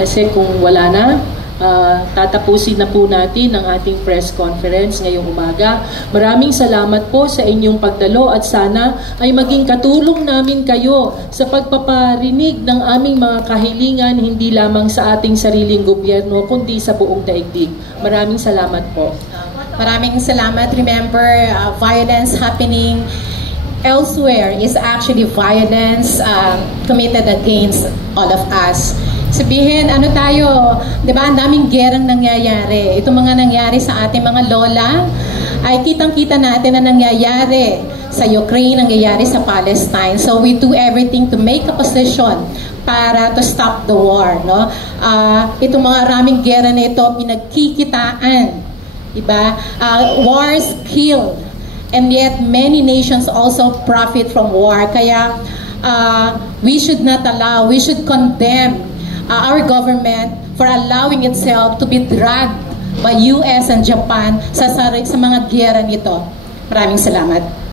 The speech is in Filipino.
Kasi kung wala na, tatapusin na po natin ang ating press conference ngayong umaga. Maraming salamat po sa inyong pagdalo at sana ay maging katulong namin kayo sa pagpaparinig ng aming mga kahilingan hindi lamang sa ating sariling gobyerno kundi sa buong daigdig. Maraming salamat po. Maraming salamat. Remember, violence happening elsewhere is actually violence committed against all of us. Sabihin, ano tayo, di ba, ang daming gerang nangyayari. Itong mga nangyari sa ating mga lola, ay kitang-kita natin na nangyayari sa Ukraine, nangyayari sa Palestine. So we do everything to make a position para to stop the war. No? Itong mga raming gera na ito, pinagkikitaan. Diba? Wars kill. And yet, many nations also profit from war. Kaya, we should not allow, we should condemn our government for allowing itself to be dragged by US and Japan sa mga gera nito. Maraming salamat.